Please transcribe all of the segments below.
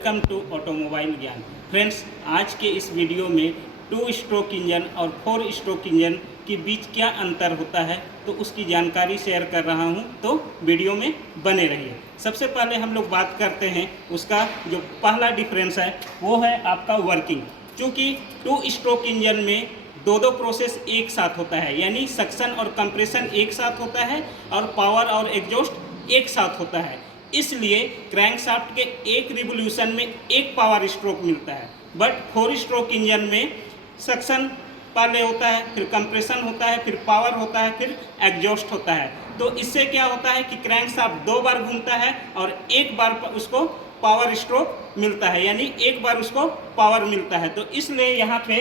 Welcome to automobile ज्ञान। Friends, आज के इस वीडियो में 2 स्ट्रोक इंजन और 4 स्ट्रोक इंजन के बीच क्या अंतर होता है तो उसकी जानकारी शेयर कर रहा हूं, तो वीडियो में बने रहिए। सबसे पहले हम लोग बात करते हैं उसका जो पहला डिफरेंस है वो है आपका वर्किंग। चूँकि 2 स्ट्रोक इंजन में दो प्रोसेस एक साथ होता है, यानी सक्शन और कंप्रेशन एक साथ होता है और पावर और एग्जॉस्ट एक साथ होता है। इसलिए क्रैंकशाफ्ट के एक रिवोल्यूशन में एक पावर स्ट्रोक मिलता है। बट 4 स्ट्रोक इंजन में सक्शन पहले होता है, फिर कंप्रेशन होता है, फिर पावर होता है, फिर एग्जॉस्ट होता है। तो इससे क्या होता है कि क्रैंकशाफ्ट 2 बार घूमता है और एक बार उसको पावर स्ट्रोक मिलता है, यानी एक बार उसको पावर मिलता है। तो इसलिए यहाँ पे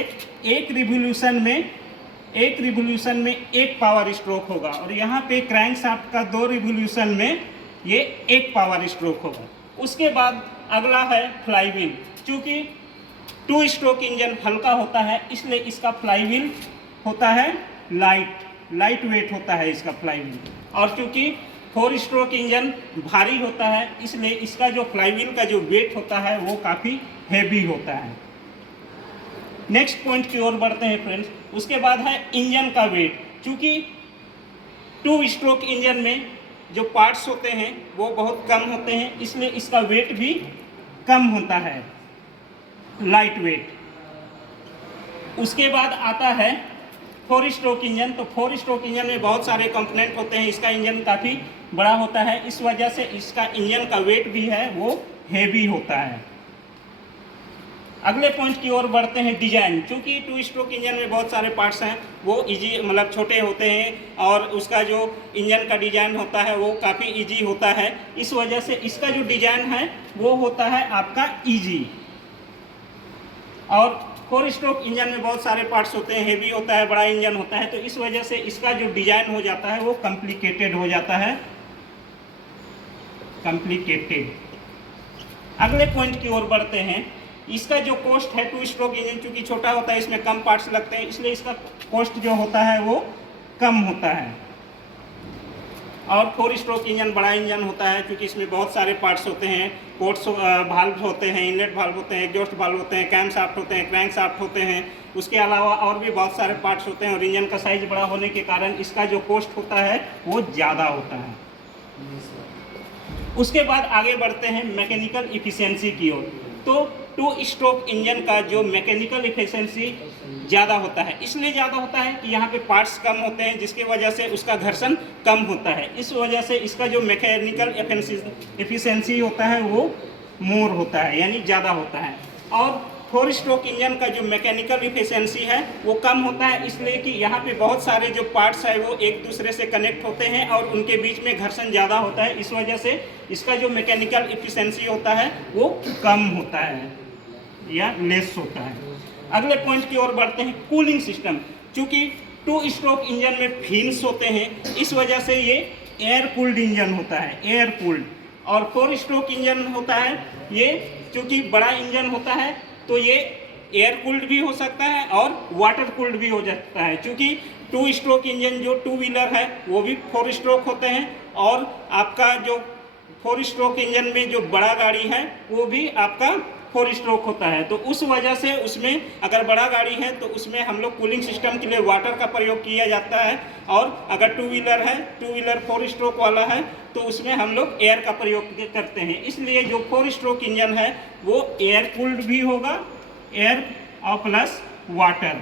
एक रिवोल्यूशन में एक पावर स्ट्रोक होगा और यहाँ पे क्रैंकशाफ्ट का 2 रिवोल्यूशन में ये एक पावर स्ट्रोक होगा। उसके बाद अगला है फ्लाईव्हील। चूँकि 2 स्ट्रोक इंजन हल्का होता है इसलिए इसका फ्लाईव्हील होता है लाइट वेट होता है इसका फ्लाईव्हील, और चूँकि 4 स्ट्रोक इंजन भारी होता है इसलिए इसका जो फ्लाईव्हील का जो वेट होता है वो काफ़ी हैवी होता है। नेक्स्ट पॉइंट की ओर बढ़ते हैं फ्रेंड्स। उसके बाद है इंजन का वेट। चूँकि 2 स्ट्रोक इंजन में जो पार्ट्स होते हैं वो बहुत कम होते हैं इसलिए इसका वेट भी कम होता है, लाइट वेट। उसके बाद आता है 4 स्ट्रोक इंजन। तो 4 स्ट्रोक इंजन में बहुत सारे कंपोनेंट होते हैं, इसका इंजन काफ़ी बड़ा होता है, इस वजह से इसका इंजन का वेट भी है वो हेवी होता है। अगले पॉइंट की ओर बढ़ते हैं डिजाइन। क्योंकि 2 स्ट्रोक इंजन में बहुत सारे पार्ट्स हैं वो इजी मतलब छोटे होते हैं और उसका जो इंजन का डिजाइन होता है वो काफ़ी इजी होता है, इस वजह से इसका जो डिजाइन है वो होता है आपका इजी। और 4 स्ट्रोक इंजन में बहुत सारे पार्ट्स होते हैं, हेवी होता है, बड़ा इंजन होता है, तो इस वजह से इसका जो डिजाइन हो जाता है वो कॉम्प्लिकेटेड हो जाता है, कॉम्प्लिकेटेड। अगले पॉइंट की ओर बढ़ते हैं। इसका जो कॉस्ट है 2 स्ट्रोक इंजन चूँकि छोटा होता है इसमें कम पार्ट्स लगते हैं इसलिए इसका कॉस्ट जो होता है वो कम होता है। और 4 स्ट्रोक इंजन बड़ा इंजन होता है क्योंकि इसमें बहुत सारे पार्ट्स होते हैं, पोर्ट्स वाल्व होते हैं, इनलेट वाल्व होते हैं, एग्जॉस्ट वाल्व होते हैं, कैम शाफ्ट होते हैं, क्रैंक शाफ्ट होते हैं। उसके अलावा और भी बहुत सारे पार्ट्स होते हैं और इंजन का साइज बड़ा होने के कारण इसका जो कॉस्ट होता है वो ज़्यादा होता है। उसके बाद आगे बढ़ते हैं मैकेनिकल इफिशियंसी की ओर। तो 2 स्ट्रोक इंजन का जो मैकेनिकल इफिशियंसी ज़्यादा होता है, इसलिए ज़्यादा होता है कि यहाँ पे पार्ट्स कम होते हैं जिसकी वजह से उसका घर्षण कम होता है, इस वजह से इसका जो मैकेनिकल एफिशिएंसी होता है वो मोर होता है, यानी ज़्यादा होता है। और 4 स्ट्रोक इंजन का जो मैकेनिकल इफिशियंसी है वो कम होता है, इसलिए कि यहाँ पे बहुत सारे जो पार्ट्स है वो एक दूसरे से कनेक्ट होते हैं और उनके बीच में घर्षण ज़्यादा होता है, इस वजह से इसका जो मैकेनिकल इफिशियंसी होता है वो कम होता है या लेस होता है। अगले पॉइंट की ओर बढ़ते हैं कूलिंग सिस्टम। चूँकि 2 स्ट्रोक इंजन में फिन्स होते हैं इस वजह से ये एयर कूल्ड इंजन होता है, एयर कूल्ड। और 4 स्ट्रोक इंजन होता है, ये चूँकि बड़ा इंजन होता है तो ये एयर कूल्ड भी हो सकता है और वाटर कूल्ड भी हो सकता है। क्योंकि 2 स्ट्रोक इंजन जो 2 व्हीलर है वो भी 4 स्ट्रोक होते हैं और आपका जो 4 स्ट्रोक इंजन में जो बड़ा गाड़ी है वो भी आपका 4 स्ट्रोक होता है। तो उस वजह से उसमें अगर बड़ा गाड़ी है तो उसमें हम लोग कूलिंग सिस्टम के लिए वाटर का प्रयोग किया जाता है, और अगर 2 व्हीलर है, 2 व्हीलर 4 स्ट्रोक वाला है तो उसमें हम लोग एयर का प्रयोग करते हैं। इसलिए जो 4 स्ट्रोक इंजन है वो एयर कूल्ड भी होगा, एयर और प्लस वाटर।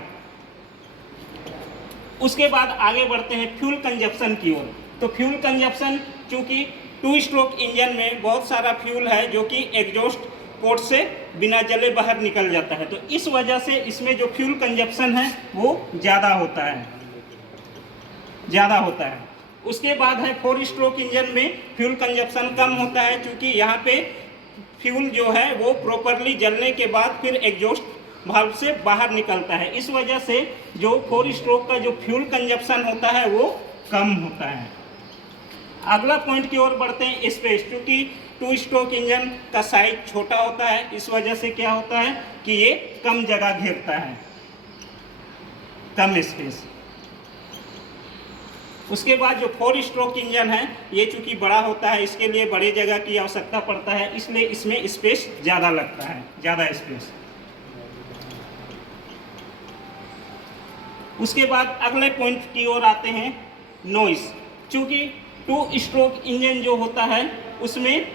उसके बाद आगे बढ़ते हैं फ्यूल कंजप्शन की ओर। तो फ्यूल कंजप्शन, चूँकि 2 स्ट्रोक इंजन में बहुत सारा फ्यूल है जो कि एग्जॉस्ट पोर्ट से बिना जले बाहर निकल जाता है, तो इस वजह से इसमें जो फ्यूल कंजप्शन है वो ज़्यादा होता है। उसके बाद है 4 स्ट्रोक इंजन में फ्यूल कंजप्शन कम होता है क्योंकि यहाँ पे फ्यूल जो है वो प्रॉपरली जलने के बाद फिर एग्जॉस्ट वाल्व से बाहर निकलता है, इस वजह से जो 4 स्ट्रोक का जो फ्यूल कंजप्शन होता है वो कम होता है। अगला पॉइंट की ओर बढ़ते हैं स्पेस। क्योंकि 2 स्ट्रोक इंजन का साइज छोटा होता है इस वजह से क्या होता है कि ये कम जगह घेरता है, कम स्पेस। उसके बाद जो 4 स्ट्रोक इंजन है, ये चूंकि बड़ा होता है, इसके लिए बड़े जगह की आवश्यकता पड़ता है, इसलिए इसमें स्पेस ज़्यादा लगता है, ज़्यादा स्पेस। उसके बाद अगले पॉइंट की ओर आते हैं, नॉइस। चूंकि 2 स्ट्रोक इंजन जो होता है उसमें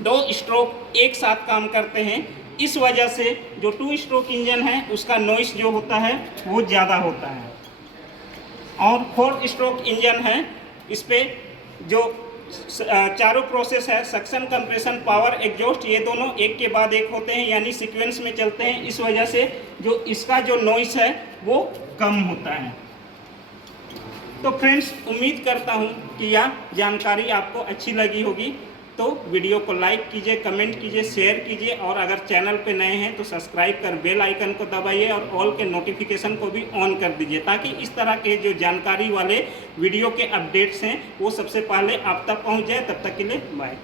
2 स्ट्रोक एक साथ काम करते हैं, इस वजह से जो 2 स्ट्रोक इंजन है उसका नॉइस जो होता है वो ज़्यादा होता है। और 4 स्ट्रोक इंजन है, इस पे जो चारों प्रोसेस है, सक्शन, कंप्रेशन, पावर, एग्जॉस्ट, ये दोनों एक के बाद एक होते हैं, यानी सीक्वेंस में चलते हैं। इस वजह से जो इसका जो नॉइस है वो कम होता है। तो फ्रेंड्स, उम्मीद करता हूँ कि यह जानकारी आपको अच्छी लगी होगी। तो वीडियो को लाइक कीजिए, कमेंट कीजिए, शेयर कीजिए, और अगर चैनल पे नए हैं तो सब्सक्राइब कर बेल आइकन को दबाइए और ऑल के नोटिफिकेशन को भी ऑन कर दीजिए, ताकि इस तरह के जो जानकारी वाले वीडियो के अपडेट्स हैं वो सबसे पहले आप तक पहुंच जाए। तब तक के लिए बाय।